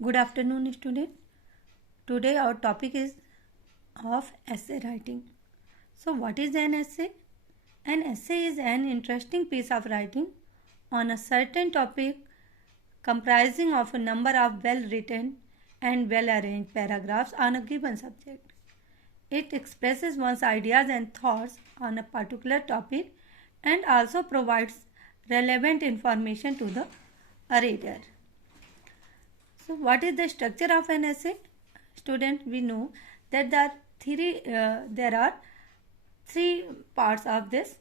Good afternoon, student. Today our topic is of essay writing. So, what is an essay? An essay is an interesting piece of writing on a certain topic comprising of a number of well-written and well-arranged paragraphs on a given subject. It expresses one's ideas and thoughts on a particular topic and also provides relevant information to the reader. So, what is the structure of an essay? Student, we know that there are three parts of this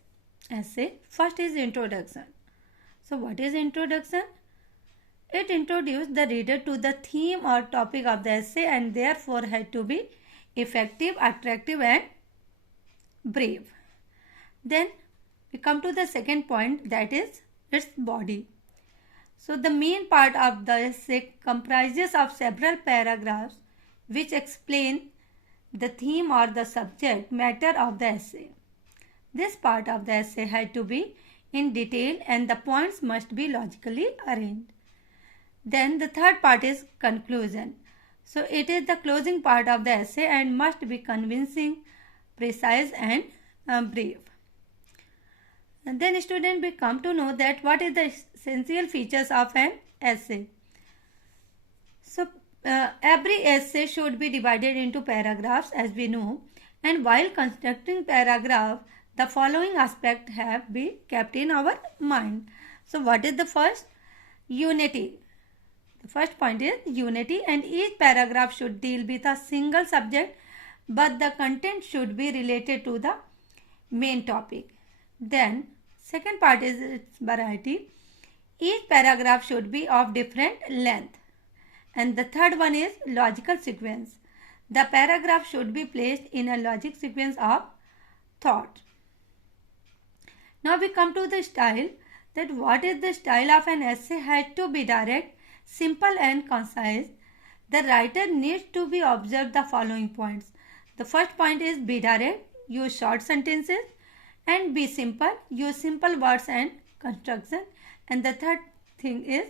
essay. First is introduction. So, what is introduction? It introduces the reader to the theme or topic of the essay and therefore had to be effective, attractive and brave. Then we come to the second point, that is its body. So the main part of the essay comprises of several paragraphs which explain the theme or the subject matter of the essay. This part of the essay had to be in detail and the points must be logically arranged. Then the third part is conclusion. So it is the closing part of the essay and must be convincing, precise and brief. And then student, we come to know that what is the essential features of an essay. So every essay should be divided into paragraphs as we know, and while constructing paragraph the following aspects have been kept in our mind. So what is the first? Unity. The first point is unity, and each paragraph should deal with a single subject but the content should be related to the main topic. Then second part is its variety. Each paragraph should be of different length. And the third one is logical sequence. The paragraph should be placed in a logic sequence of thought. Now we come to the style, that what is the style of an essay had to be direct, simple and concise. The writer needs to be observed the following points. The first point is be direct, use short sentences, and be simple, use simple words and construction. And the third thing is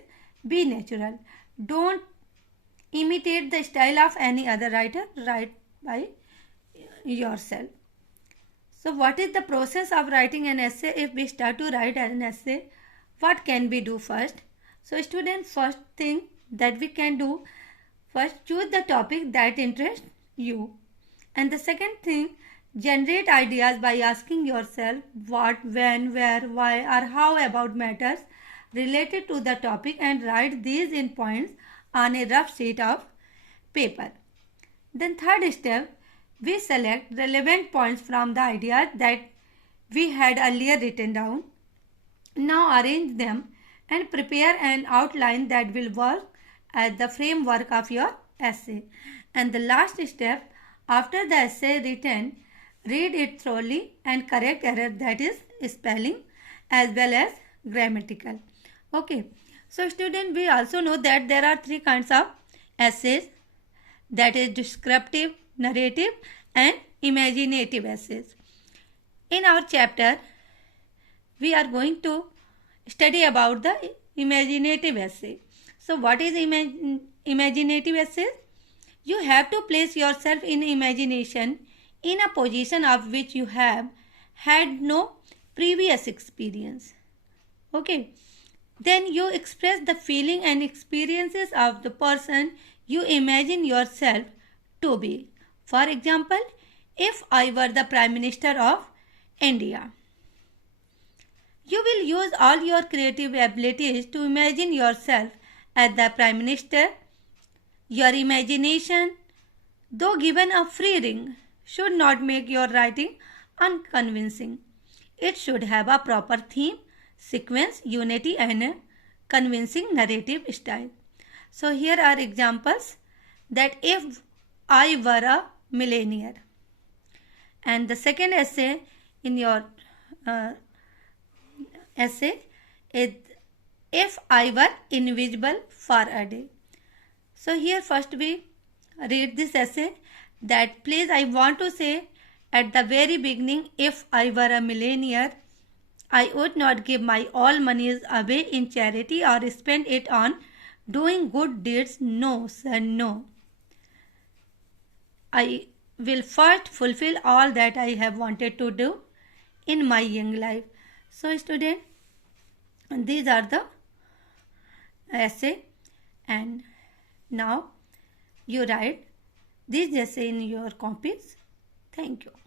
be natural. Don't imitate the style of any other writer, write by yourself. So what is the process of writing an essay? If we start to write an essay, what can we do first? So students, first thing that we can do, first choose the topic that interests you. And the second thing, generate ideas by asking yourself what, when, where, why or how about matters related to the topic and write these in points on a rough sheet of paper. Then third step, we select relevant points from the ideas that we had earlier written down. Now arrange them and prepare an outline that will work as the framework of your essay. And the last step, after the essay written, read it thoroughly and correct error, that is spelling as well as grammatical. Okay. So student, we also know that there are three kinds of essays, that is descriptive, narrative and imaginative essays. In our chapter, we are going to study about the imaginative essay. So what is imaginative essay? You have to place yourself in imagination in a position of which you have had no previous experience. Okay. Then you express the feeling and experiences of the person you imagine yourself to be. For example, if I were the Prime Minister of India, you will use all your creative abilities to imagine yourself as the Prime Minister. Your imagination, though given a free rein, should not make your writing unconvincing. It should have a proper theme, sequence, unity and a convincing narrative style. So here are examples, that if I were a millionaire. And the second essay in your essay is if I were invisible for a day. So here first we read this essay, that please I want to say at the very beginning, if I were a millionaire, I would not give my all monies away in charity or spend it on Doing good deeds, no, sir, no. I will first fulfill all that I have wanted to do in my young life. So, student, these are the essay, and now you write these essay in your copies. Thank you.